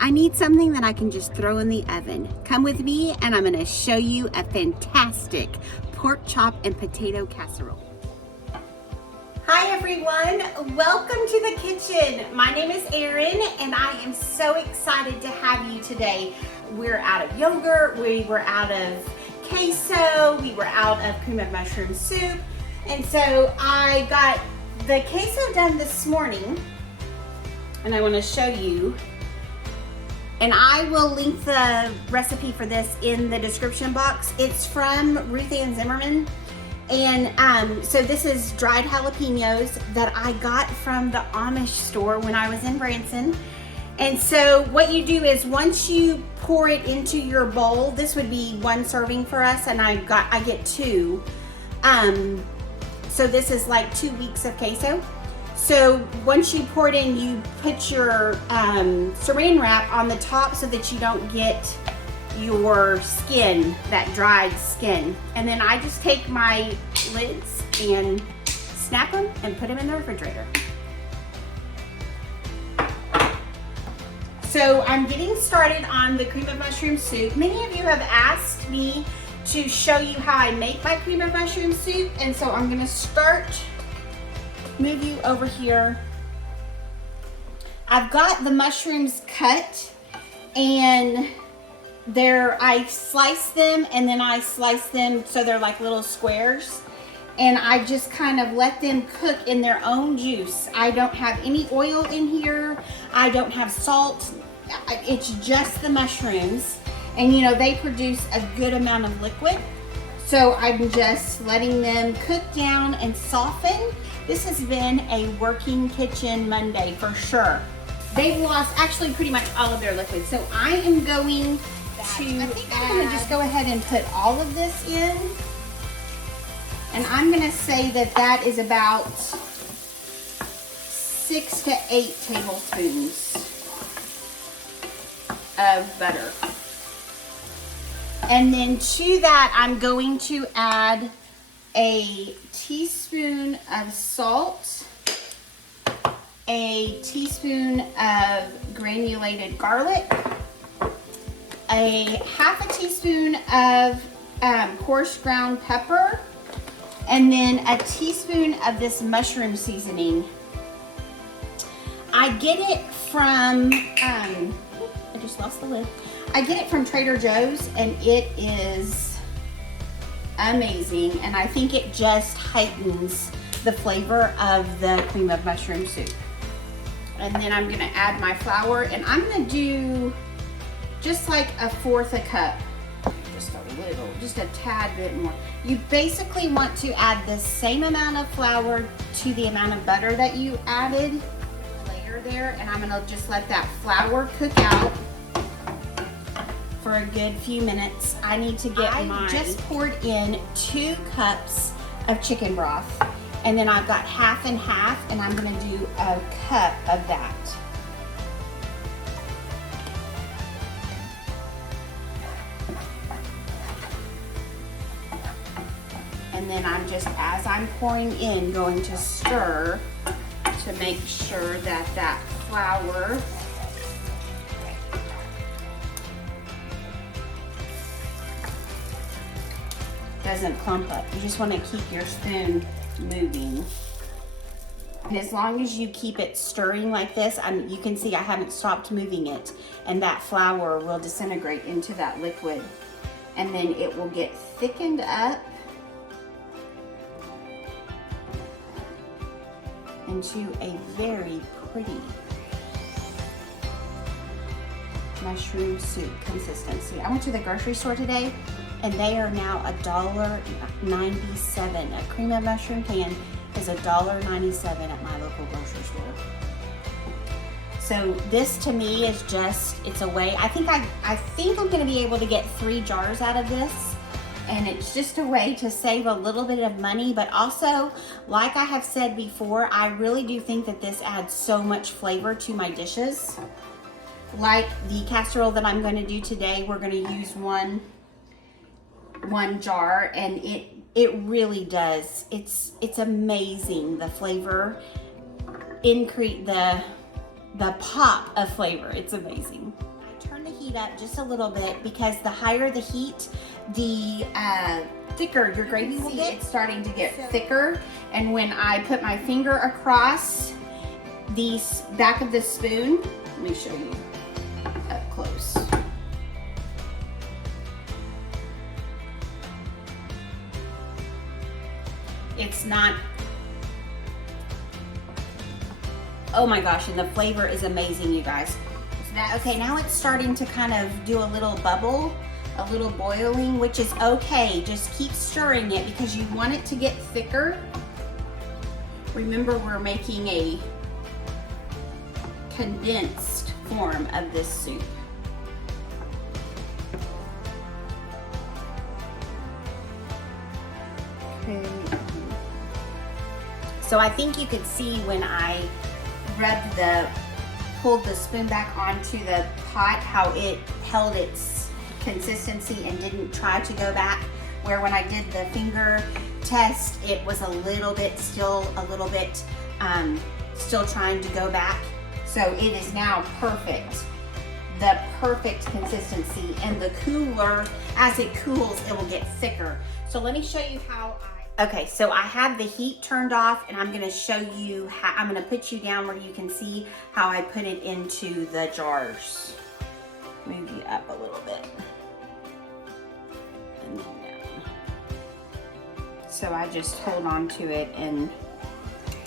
I need something that I can just throw in the oven. Come with me and I'm gonna show you a fantastic pork chop and potato casserole. Hi everyone, welcome to the kitchen. My name is Erin and I am so excited to have you today. We're out of yogurt, we were out of queso, we were out of cream of mushroom soup, and so I got the queso done this morning and I want to show you. And I will link the recipe for this in the description box. It's from Ruthann Zimmerman. And so this is dried jalapenos that I got from the Amish store when I was in Branson. And so what you do is once you pour it into your bowl, this would be one serving for us, and I get two. So this is like 2 weeks of queso. So once you pour it in, you put your saran wrap on the top so that you don't get your skin, that dried skin. And then I just take my lids and snap them and put them in the refrigerator. So I'm getting started on the cream of mushroom soup. Many of you have asked me to show you how I make my cream of mushroom soup, and so I'm gonna move you over here. I've got the mushrooms cut, and I slice them, and then I slice them so they're like little squares, and I just kind of let them cook in their own juice. I don't have any oil in here. I don't have salt. It's just the mushrooms, and you know, they produce a good amount of liquid. So I'm just letting them cook down and soften. This has been a working kitchen Monday for sure. They've lost actually pretty much all of their liquid. So I am going to, I'm gonna just go ahead and put all of this in. And I'm gonna say that that is about 6 to 8 tablespoons of butter. And then to that, I'm going to add a teaspoon of salt, a teaspoon of granulated garlic, a half a teaspoon of coarse ground pepper, and then a teaspoon of this mushroom seasoning. I get it from, I just lost the lid. I get it from Trader Joe's, and it is amazing, and I think it just heightens the flavor of the cream of mushroom soup. And then I'm gonna add my flour, and I'm gonna do just like 1/4 a cup, just a little, just a tad bit more. You basically want to add the same amount of flour to the amount of butter that you added later there, and I'm gonna just let that flour cook out for a good few minutes. I need to get I just poured in 2 cups of chicken broth, and then I've got half and half, and I'm gonna do a cup of that. And then I'm just, as I'm pouring in, going to stir to make sure that that flour doesn't clump up. You just want to keep your spoon moving. And as long as you keep it stirring like this, you can see I haven't stopped moving it, and that flour will disintegrate into that liquid, and then it will get thickened up into a very pretty mushroom soup consistency. I went to the grocery store today, and they are now $1.97. A cream of mushroom can is $1.97 at my local grocery store. So this to me is just, it's a way, I think I'm gonna be able to get 3 jars out of this, and it's just a way to save a little bit of money, but also, like I have said before, I really do think that this adds so much flavor to my dishes. Like the casserole that I'm gonna do today, we're gonna use one jar, and it really does. It's amazing, the flavor, increase the pop of flavor. It's amazing. turn the heat up just a little bit because the higher the heat, the thicker your gravy will get. It's starting to get thicker, and when I put my finger across the back of the spoon, let me show you up close. It's not, oh my gosh, and the flavor is amazing, you guys. Okay, now it's starting to kind of do a little bubble, a little boiling, which is okay. Just keep stirring it because you want it to get thicker. Remember, we're making a condensed form of this soup. Okay. So I think you could see when I pulled the spoon back onto the pot, how it held its consistency and didn't try to go back. Where when I did the finger test, it was still trying to go back. So it is now perfect, the perfect consistency. And the cooler, as it cools, it will get thicker. So let me show you how okay, so I have the heat turned off, and I'm gonna show you how, I'm gonna put you down where you can see how I put it into the jars. Move you up a little bit. And then down. So I just hold on to it and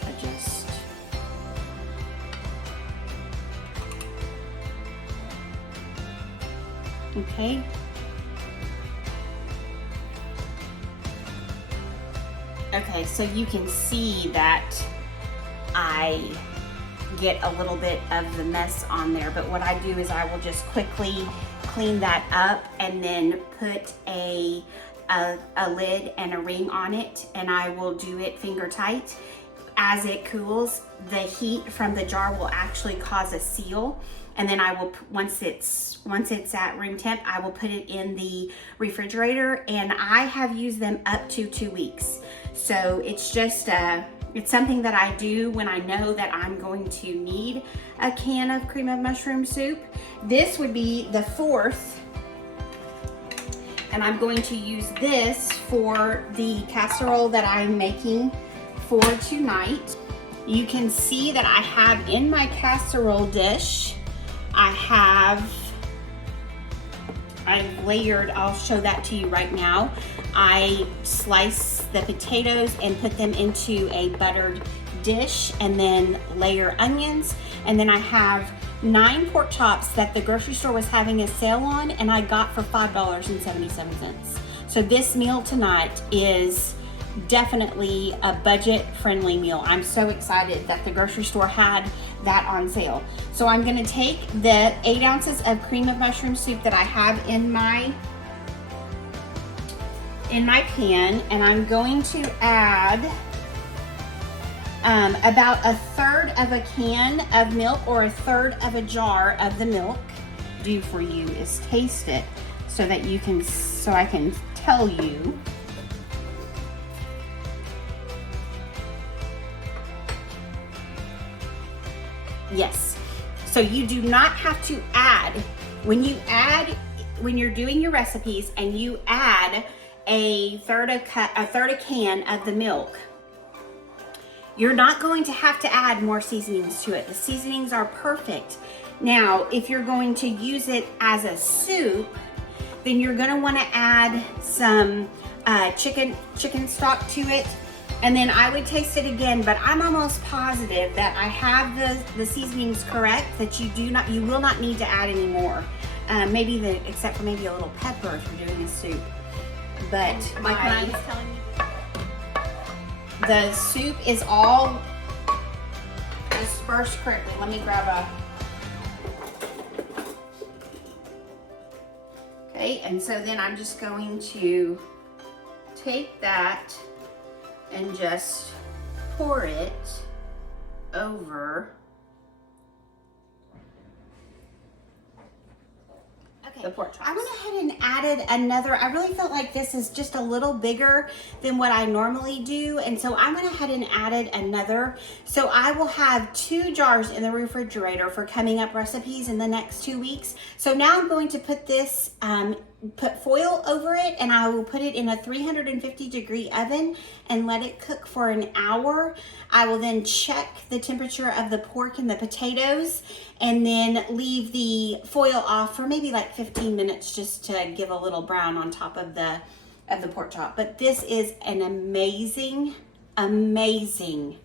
adjust. Okay. Okay, so you can see that I get a little bit of the mess on there, but what I do is I will just quickly clean that up and then put a lid and a ring on it, and I will do it finger tight. As it cools, the heat from the jar will actually cause a seal, and then I will, once it's at room temp, I will put it in the refrigerator, and I have used them up to 2 weeks. So it's just it's something that I do when I know that I'm going to need a can of cream of mushroom soup. This would be the 4th, and I'm going to use this for the casserole that I'm making for tonight. You can see that I have in my casserole dish, I've layered, I'll show that to you right now. I slice the potatoes and put them into a buttered dish and then layer onions. And then I have 9 pork chops that the grocery store was having a sale on, and I got for $5.77. So this meal tonight is definitely a budget-friendly meal. I'm so excited that the grocery store had that on sale. So I'm gonna take the 8 ounces of cream of mushroom soup that I have in my pan, and I'm going to add about 1/3 of a can of milk, or 1/3 of a jar of the milk. Do for you is taste it so that you can, so I can tell you. Yes, so you do not have to add, when you're doing your recipes and you add a third a can of the milk, you're not going to have to add more seasonings to it. The seasonings are perfect. Now, if you're going to use it as a soup, then you're gonna wanna add some chicken stock to it. And then I would taste it again, but I'm almost positive that I have the seasonings correct, that you will not need to add any more. Except for maybe a little pepper if you're doing a soup. But like I was telling you, the soup is all dispersed correctly. Let me grab okay, and so then I'm just going to take that and just pour it over. Okay, Okay. The pork chops. I went ahead and added another. I really felt like this is just a little bigger than what I normally do. And so I went ahead and added another. So I will have 2 jars in the refrigerator for coming up recipes in the next 2 weeks. So now I'm going to put this, put foil over it, and I will put it in a 350-degree oven and let it cook for an hour. I will then check the temperature of the pork and the potatoes and then leave the foil off for maybe like 15 minutes just to give a little brown on top of the pork chop. But this is an amazing, amazing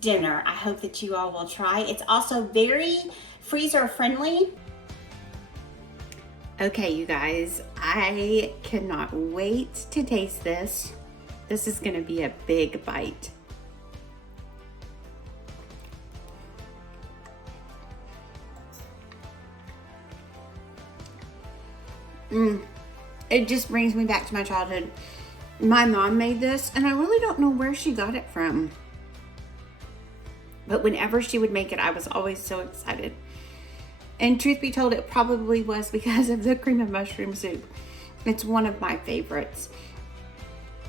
dinner. I hope that you all will try. It's also very freezer friendly. Okay, you guys, I cannot wait to taste this. This is gonna be a big bite. It just brings me back to my childhood. My mom made this, and I really don't know where she got it from. But whenever she would make it, I was always so excited. And truth be told, it probably was because of the cream of mushroom soup. It's one of my favorites.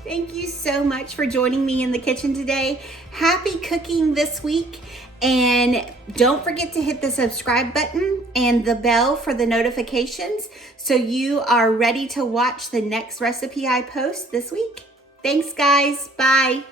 Thank you so much for joining me in the kitchen today. Happy cooking this week. And don't forget to hit the subscribe button and the bell for the notifications so you are ready to watch the next recipe I post this week. Thanks, guys. Bye.